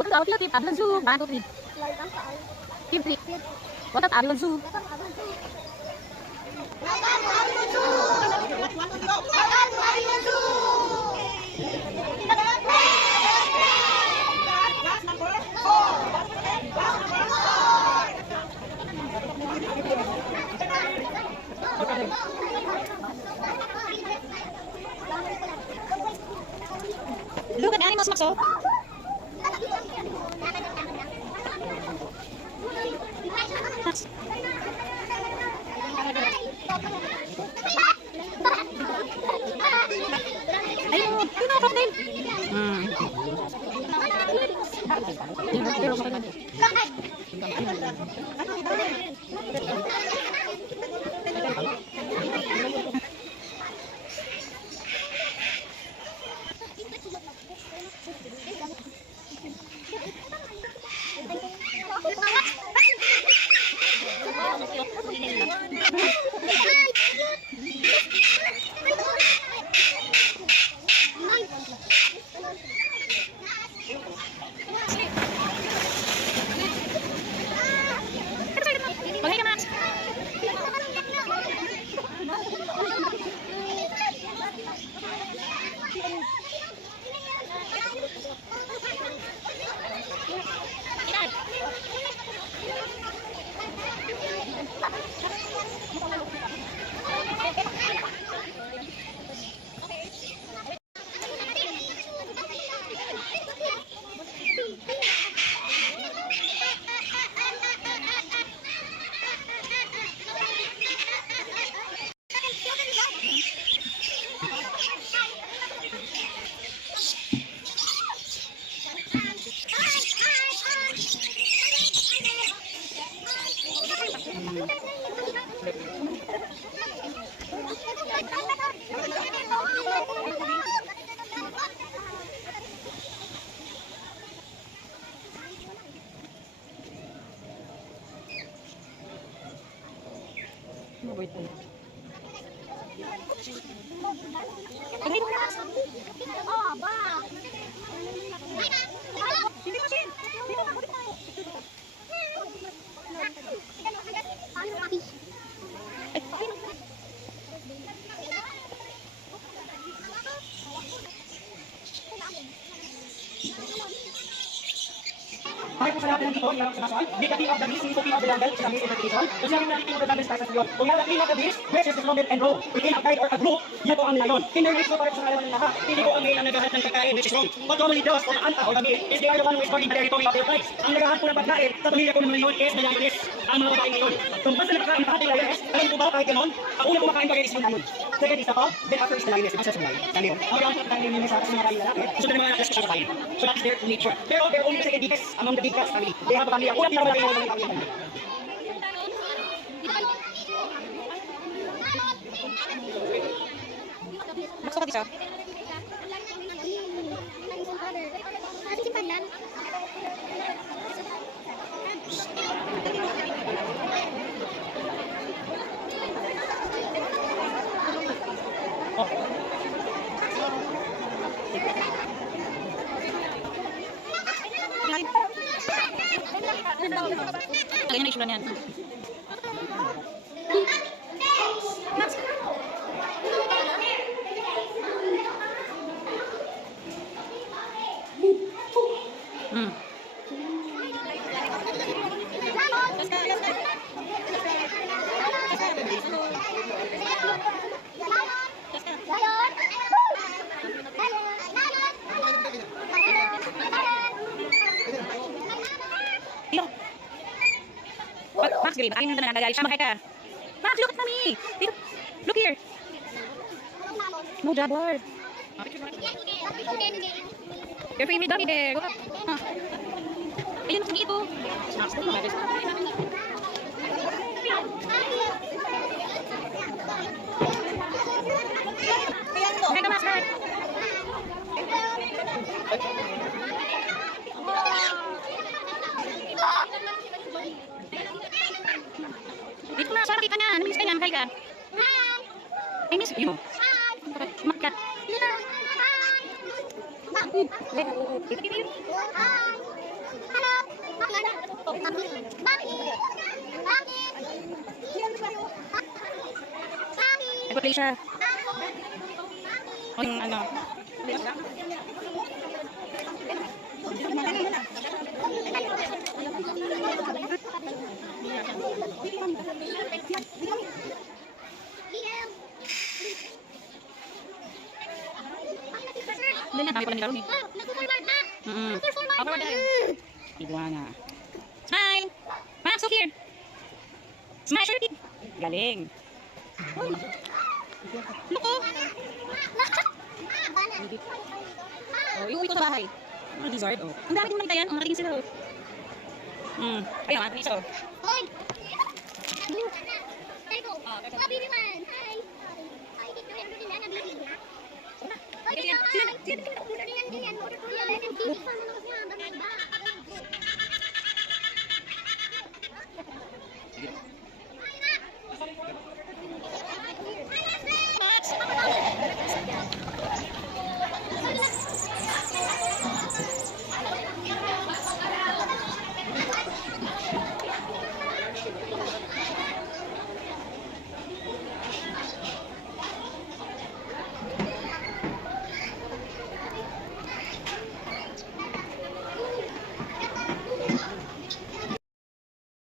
Welcome to our team, Abilan Zoo. 1, 2, 3. Team 3. Welcome to Abilan Zoo. Look at animals, Maxo. Ayun, yun ang crocodile. Bagay ka, Max. Wait. Oh, ba. Hindi mo sin. Dito na, dito tayo. Bakit po sa lahat ng dito, ilang sa kasal, the king of the beast, king of the jungle, is a meat interpretation. Kung sinabi natin king of the jungle, starts sa yun. Kung yung king of the beast, versus the moment and row, within a guide or a group, yun po ang nilayon. In their race po pareho sa kalaman ng lahat, hindi po ang male ang naghahanap ng pagkain, which is wrong. What commonly does, o the anta, or the male, is they are the one who is guarding the territory of their tribes. Ang naghahanap po ng pagkain sa pamilya po ng ngayon is the lioness, ang mga babaeng ngayon. Kung basta nakakain pa ating lioness, alam po ba kahit ganon, ang unang kumakain pa rin is yung lion. Second is the cow, then after is the lioness, because that's why, the lion. Ang mga pagkain ng lioness sa mga kain lalaki, so na mga alas ko sa kain. So that is their nature. Pero they're only the second biggest among the big cats family. They have a family. Unang pinakamalaki ng mga family. Maxo ka dito. Ganyan na issue lang yan. Max! Max, galing. Ayun yung nangyayari siya. Makay ka. Max, look at mommy. Dito. Look here. No jaguar. Your favorite doggy there. Go up. Ayun, mas ito. Max, look at this. Makay ka, Max. Dito na, sorry ka na. Namiss ka niya. Makay ka. I miss you. Makat. Nag-play siya. O yung ano. Hindi na, kami pala nilaro ni. Forward na tayo. Iguana. Smile! Max, look here. Smash your teeth. Galing. Loko. Oh, iuwi ko sa bahay. Ang lizard, oh. Ang dami din magtayan. Oh, nakatingin sila, oh. Ayun, nakatingin siya, oh. Hi.